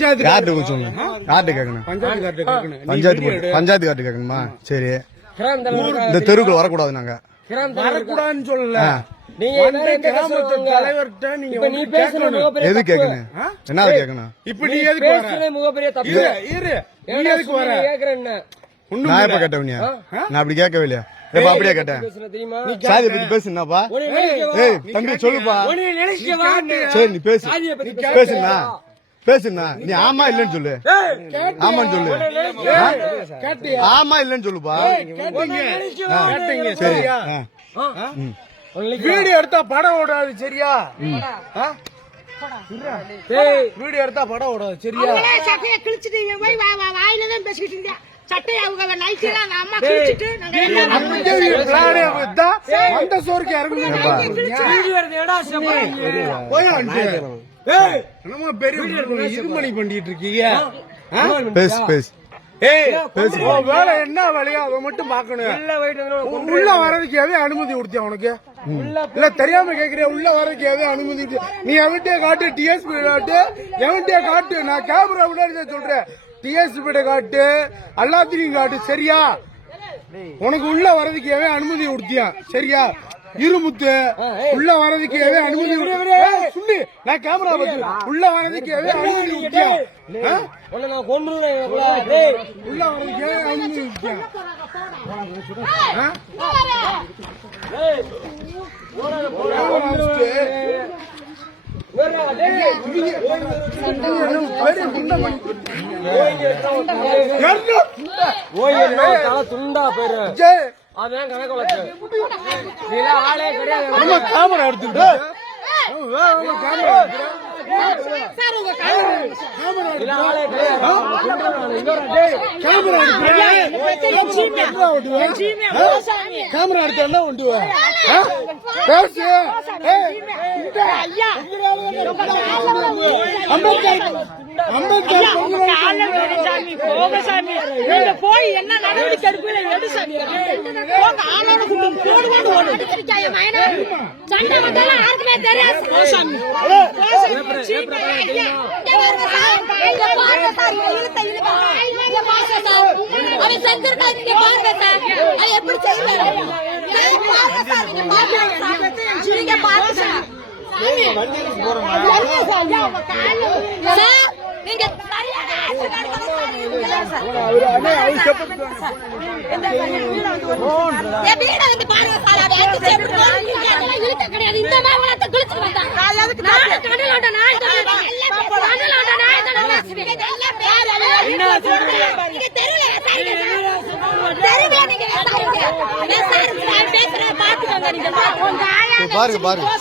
யார்கிட்ட கொஞ்சம் யார்கிட்ட கேட்கணும்? பஞ்சாயத்து கார்டு கேட்கணுமா? சரி, இந்த தெருவுக்குள்ள வரக்கூடாது. நாங்க வரக்கூடாதுன்னு சொல்லல. எது கேட்கணும்? என்ன கேட்கணும்? இப்ப நீ நான் எப்ப கேட்டவனியா? நான் அப்படி கேட்கவே இல்லையா? எப்ப அப்படியே கேட்டேன்? சாதியை பத்தி பேசுனாப்பா. ஏய் தம்பி சொல்லுப்பா. சரி நீ பேசு, பேசுனா பேசுனா. நீ ஆமா இல்லன்னு சொல்லு. ஆமான்னு சொல்லு. ஆமா இல்லன்னு சொல்லுப்பா. சரியா? வீடியோ எடுத்தா படம் ஓடாது. சரியா? வீடியோ எடுத்தா படம் ஓடாது. சரியா? அந்த சோறுக்கு இது பண்ணிட்டு இருக்கீங்க. பேசு பேசு. வேலை என்ன வேலையா அதை மட்டும் பாக்கணும். உள்ள வர்றதுக்கு எதே அனுமதி கொடுத்தியா உனக்கு? இல்ல தெரியாம கேக்குறியா? உள்ள வர்றதுக்கு எதே அனுமதி? நீ எவன்கிட்ட காட்டு, டிஎஸ்பி காட்டு, எவன்கிட்ட காட்டு. நான் கேமரா விட சொல்றேன். டிஎஸ்பி காட்டு, எல்லாத்தையும் காட்டு. சரியா? உனக்கு உள்ள வர்றதுக்கு எவே அனுமதி கொடுத்தியா? சரியா? இருமுத்து உள்ள வர்றதுக்கு எவே அனுமதி சொல்லி நான் கேமரா பத்தி உள்ள வர்றதுக்கு எவே அனுமதி கொடுத்தியா? உள்ள வர்றதுக்கு எவே அனுமதி கொடுத்தியா? துண்டா பேரு அதான் கணக்கு வழக்கு. ஆளே கிடையாது. கேமரா எடுத்துக்கிட்டு கேமரா எடுத்து என்ன பண்ணுவேன்? பேசு. போய் என்ன நடவடிக்கை எடுப்பீங்க? சண்டை வந்தாலும் யாருக்குமே தெரியாது. அவன் செஞ்சிருக்காரு. நீங்க பாருங்க சார், எப்படி செய்வாரு? நீங்க பாருங்க சார். நீங்க பாருங்க பாருங்க.